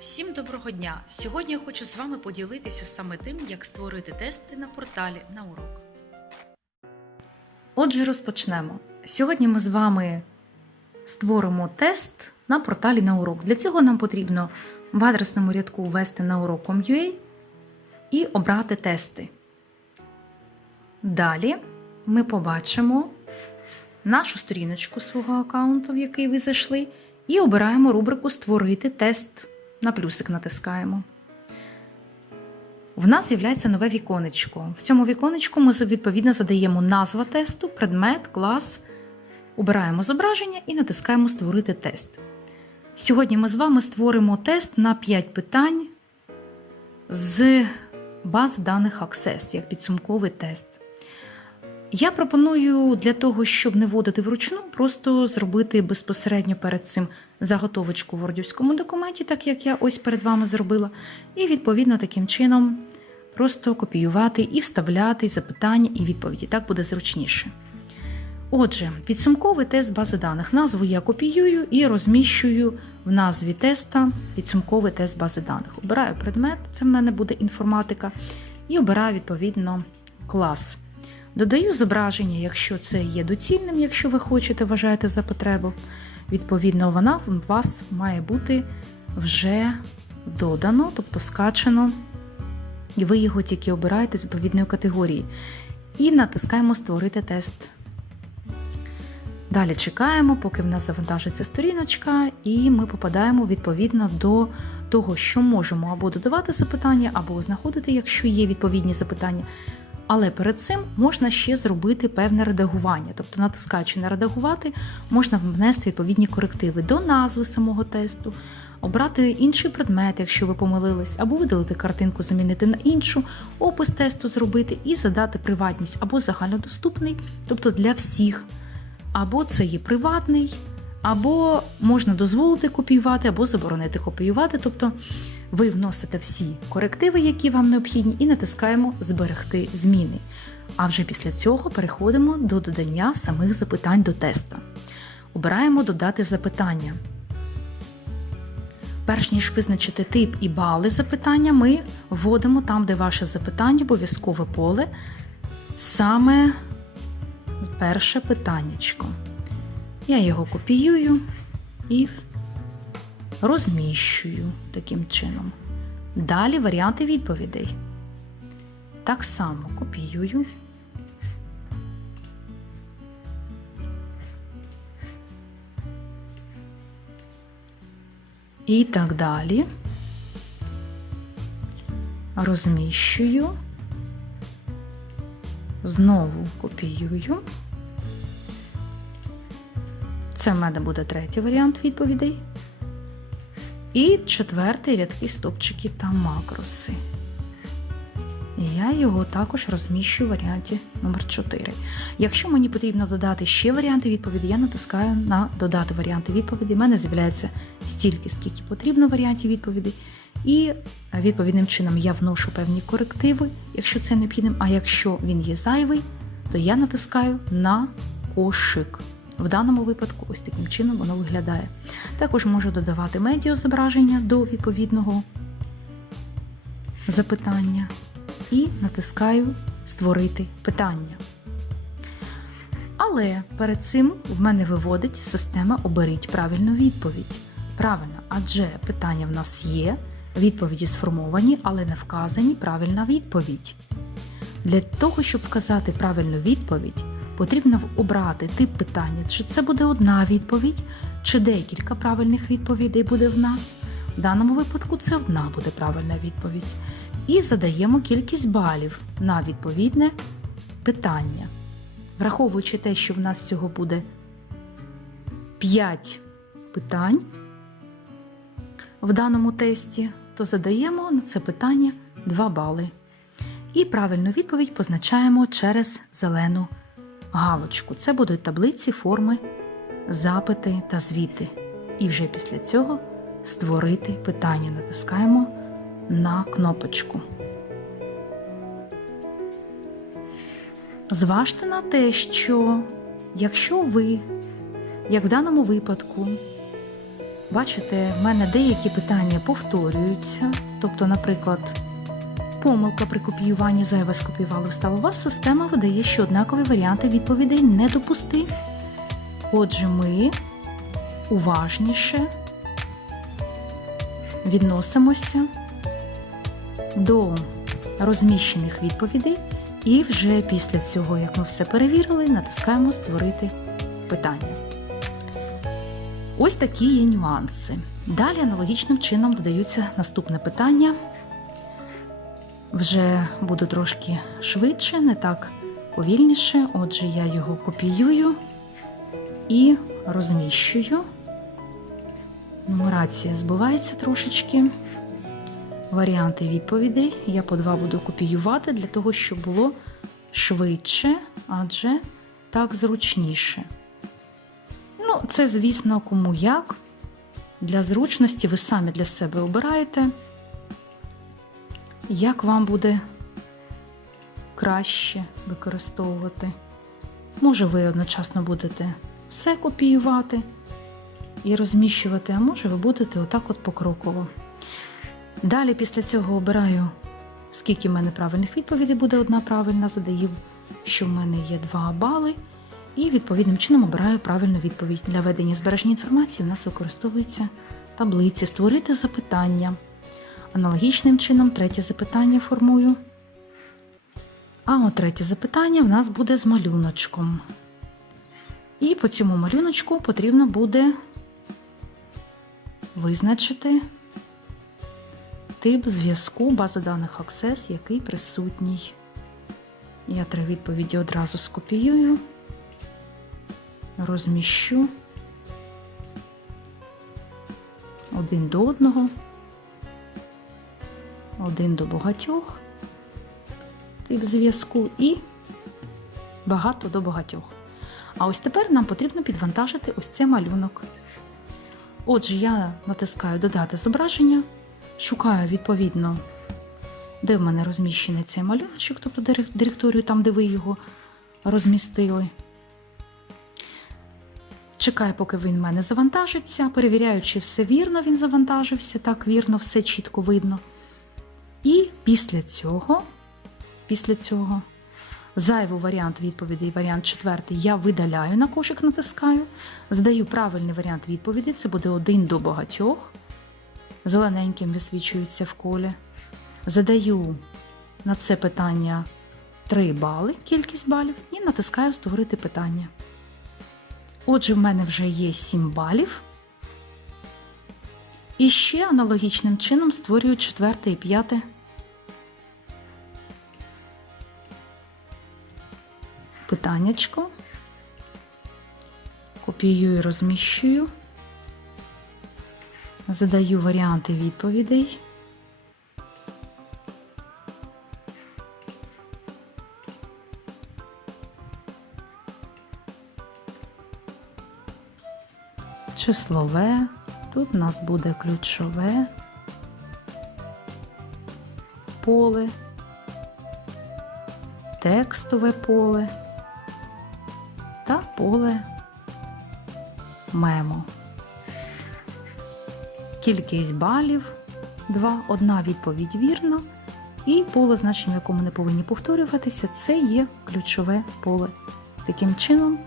Всім доброго дня! Сьогодні я хочу з вами поділитися саме тим, як створити тести на порталі на урок. Отже, розпочнемо. Сьогодні ми з вами створимо тест на порталі на урок. Для цього нам потрібно в адресному рядку ввести на урок.com.ua і обрати тести. Далі ми побачимо нашу сторіночку свого аккаунту, в який ви зайшли, і обираємо рубрику Створити тест. На плюсик натискаємо. В нас з'являється нове віконечко. В цьому віконечку ми відповідно задаємо назва тесту, предмет, клас, обираємо зображення і натискаємо Створити тест. Сьогодні ми з вами створимо тест на 5 питань з бази даних Access, як підсумковий тест. Я пропоную для того, щоб не вводити вручну, просто зробити безпосередньо перед цим заготовочку в вордівському документі, так як я ось перед вами зробила, і відповідно таким чином просто копіювати і вставляти запитання і відповіді. Так буде зручніше. Отже, підсумковий тест бази даних. Назву я копіюю і розміщую в назві теста підсумковий тест бази даних. Обираю предмет, це в мене буде інформатика, і обираю відповідно клас. Додаю зображення, якщо це є доцільним, якщо ви хочете, вважаєте за потребу. Відповідно, вона у вас має бути вже додано, тобто скачано, і ви його тільки обираєте з відповідної категорії. І натискаємо Створити тест. Далі чекаємо, поки в нас завантажиться сторіночка, і ми попадаємо відповідно до того, що можемо або додавати запитання, або знаходити, якщо є відповідні запитання. Але перед цим можна ще зробити певне редагування. Тобто, натискаючи на редагувати, можна внести відповідні корективи до назви самого тесту, обрати інший предмет, якщо ви помилились, або видалити картинку, замінити на іншу, опис тесту зробити і задати приватність або загальнодоступний, тобто для всіх. Або це є приватний, або можна дозволити копіювати, або заборонити копіювати. Тобто ви вносите всі корективи, які вам необхідні, і натискаємо Зберегти зміни. А вже після цього переходимо до додання самих запитань до теста. Обираємо Додати запитання. Перш ніж визначити тип і бали запитання, ми вводимо там, де ваше запитання, обов'язкове поле, саме перше питаннячко. Я його копіюю і розміщую таким чином. Далі варіанти відповідей. Так само копіюю. І так далі. Розміщую. Знову копіюю. Це в мене буде третій варіант відповідей. І четвертий рядки стопчики та макроси. Я його також розміщу в варіанті номер 4 Якщо мені потрібно додати ще варіанти відповіді, я натискаю на Додати варіанти відповіді. У мене з'являється стільки, скільки потрібно варіантів відповідей. І відповідним чином я вношу певні корективи, якщо це необхідним. А якщо він є зайвий, то я натискаю на кошик. В даному випадку, ось таким чином воно виглядає. Також можу додавати медіазображення до відповідного запитання і натискаю Створити питання. Але перед цим в мене виводить система Оберіть правильну відповідь. Правильно, адже питання в нас є, відповіді сформовані, але не вказані правильна відповідь. Для того, щоб вказати правильну відповідь, потрібно обрати тип питання, чи це буде одна відповідь, чи декілька правильних відповідей буде в нас. В даному випадку це одна буде правильна відповідь. І задаємо кількість балів на відповідне питання. Враховуючи те, що в нас цього буде 5 питань в даному тесті, то задаємо на це питання 2 бали. І правильну відповідь позначаємо через зелену галочку. Це будуть таблиці, форми, запити та звіти. І вже після цього створити питання. Натискаємо на кнопочку. Зважте на те, що якщо ви, як в даному випадку, бачите, в мене деякі питання повторюються. Тобто, наприклад, помилка при копіюванні зайве скопіювали вас система видає, що однакові варіанти відповідей не допусти. Отже, ми уважніше відносимося до розміщених відповідей, і вже після цього, як ми все перевірили, натискаємо Створити питання. Ось такі є нюанси. Далі аналогічним чином додаються наступне питання. Вже буду трошки швидше, не так повільніше. Отже, я його копіюю і розміщую. Нумерація збивається трошечки. Варіанти відповідей я по два буду копіювати для того, щоб було швидше, адже так зручніше. Ну, це, звісно, кому як. Для зручності ви самі для себе обираєте, як вам буде краще використовувати. Може, ви одночасно будете все копіювати і розміщувати, а може, ви будете отак от покроково. Далі після цього обираю, скільки в мене правильних відповідей буде одна правильна, задаю, що в мене є 2 бали. І відповідним чином обираю правильну відповідь. Для ведення збереження інформації у нас використовується таблиці Створити запитання. Аналогічним чином третє запитання формую. А от третє запитання в нас буде з малюночком. І по цьому малюночку потрібно буде визначити тип зв'язку бази даних Access, який присутній. Я три відповіді одразу скопіюю розміщу один до одного, один до багатьох тип зв'язку і багато до багатьох. А ось тепер нам потрібно підвантажити ось цей малюнок. Отже, я натискаю Додати зображення, шукаю відповідно, де в мене розміщений цей малюночок, тобто директорію, там, де ви його розмістили. Чекаю, поки він в мене завантажиться. Перевіряю, чи все вірно він завантажився, так вірно, все чітко видно. І після цього, після цього, зайвий варіант відповіді, варіант четвертий, я видаляю на кошик, натискаю, здаю правильний варіант відповіді, це буде один до багатьох. Зелененьким висвічується в колі. Задаю на це питання 3 бали, кількість балів, і натискаю Створити питання. Отже, в мене вже є 7 балів. І ще аналогічним чином створюю четверте і п'яте. Питаннячко. Копіюю і розміщую. Задаю варіанти відповідей. числове, тут у нас буде ключове поле, текстове поле та поле мемо. Кількість балів 2, одна відповідь вірна, і поле значення, в якому не повинні повторюватися, це є ключове поле. Таким чином,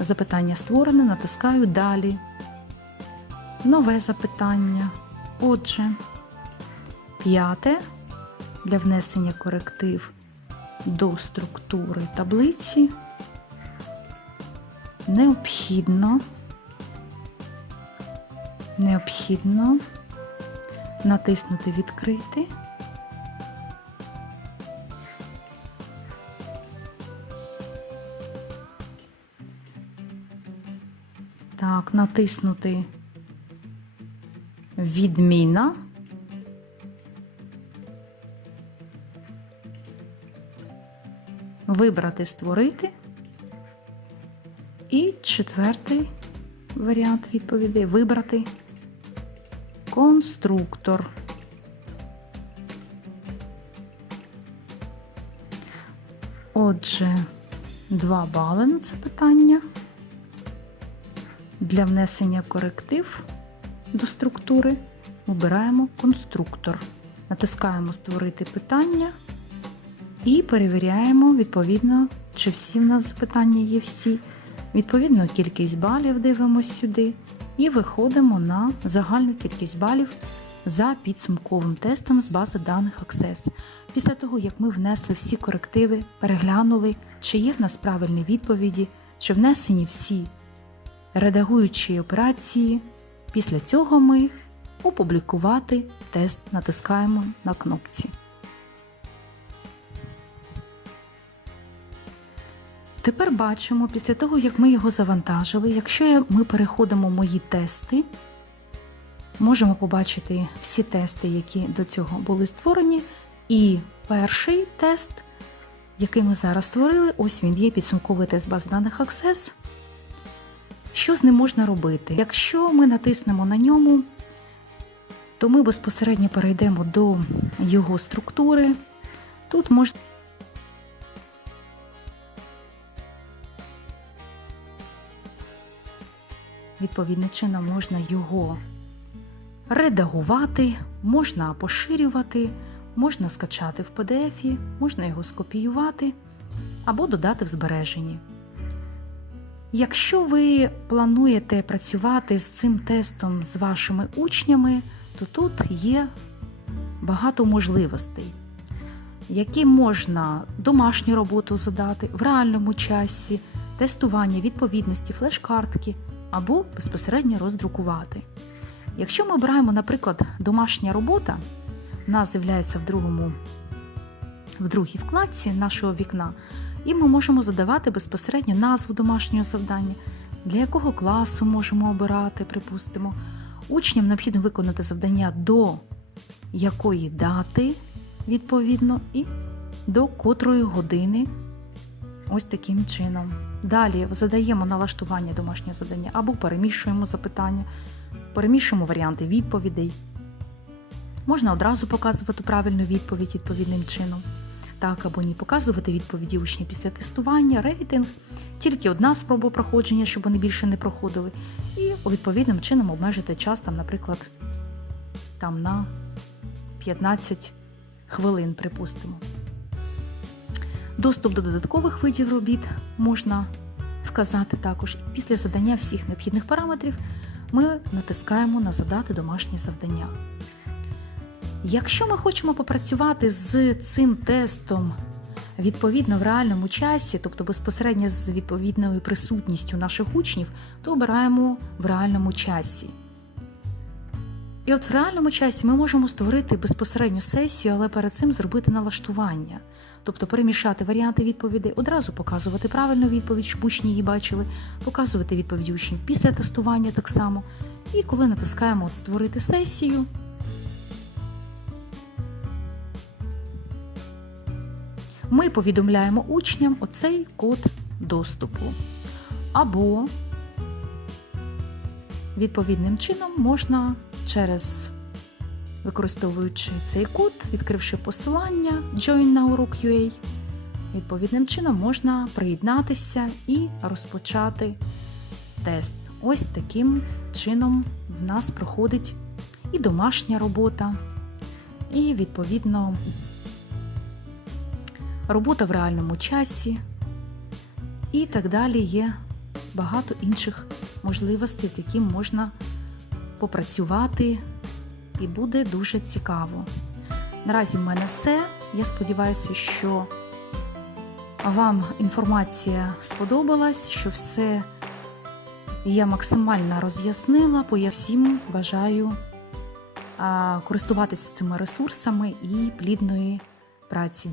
запитання створене, натискаю далі. Нове запитання. Отже, п'яте для внесення коректив до структури таблиці необхідно, необхідно натиснути Відкрити. Так, натиснути відміна. Вибрати Створити. І четвертий варіант відповідей вибрати конструктор. Отже, 2 бали на це питання. Для внесення коректив до структури, обираємо конструктор. Натискаємо Створити питання і перевіряємо відповідно, чи всі в нас запитання є всі. Відповідно, кількість балів дивимося сюди і виходимо на загальну кількість балів за підсумковим тестом з бази даних Access. Після того, як ми внесли всі корективи, переглянули, чи є в нас правильні відповіді, чи внесені всі редагуючі операції, після цього ми опублікувати тест натискаємо на кнопці. Тепер бачимо, після того, як ми його завантажили, якщо ми переходимо в мої тести, можемо побачити всі тести, які до цього були створені. І перший тест, який ми зараз створили, ось він є підсумковий тест баз даних Access. Що з ним можна робити? Якщо ми натиснемо на ньому, то ми безпосередньо перейдемо до його структури. Тут можна відповідним чином можна його редагувати, можна поширювати, можна скачати в PDF, можна його скопіювати або додати в збереженні. Якщо ви плануєте працювати з цим тестом з вашими учнями, то тут є багато можливостей, які можна домашню роботу задати в реальному часі, тестування відповідності флеш-картки або безпосередньо роздрукувати. Якщо ми обираємо, наприклад, домашня робота, в нас з'являється в другому в другій вкладці нашого вікна, і ми можемо задавати безпосередньо назву домашнього завдання, для якого класу можемо обирати, припустимо. Учням необхідно виконати завдання до якої дати, відповідно, і до котрої години. Ось таким чином. Далі задаємо налаштування домашнього завдання або переміщуємо запитання, переміщуємо варіанти відповідей. Можна одразу показувати правильну відповідь відповідним чином. Так або ні, показувати відповіді учнів після тестування, рейтинг, тільки одна спроба проходження, щоб вони більше не проходили, і відповідним чином обмежити час, там, наприклад, там, на 15 хвилин, припустимо. Доступ до додаткових видів робіт можна вказати також. Після задання всіх необхідних параметрів ми натискаємо на Задати домашнє завдання. Якщо ми хочемо попрацювати з цим тестом відповідно в реальному часі, тобто безпосередньо з відповідною присутністю наших учнів, то обираємо в реальному часі. І от в реальному часі ми можемо створити безпосередню сесію, але перед цим зробити налаштування, тобто перемішати варіанти відповідей, одразу показувати правильну відповідь, щоб учні її бачили, показувати відповіді учнів після тестування так само. І коли натискаємо от Створити сесію, ми повідомляємо учням оцей код доступу. Або відповідним чином можна через використовуючи цей код, відкривши посилання Join на урок UA, відповідним чином можна приєднатися і розпочати тест. Ось таким чином в нас проходить і домашня робота, і відповідно робота в реальному часі, і так далі є багато інших можливостей, з яким можна попрацювати, і буде дуже цікаво. Наразі в мене все. Я сподіваюся, що вам інформація сподобалась, що все я максимально роз'яснила, бо я всім бажаю користуватися цими ресурсами і плідної праці.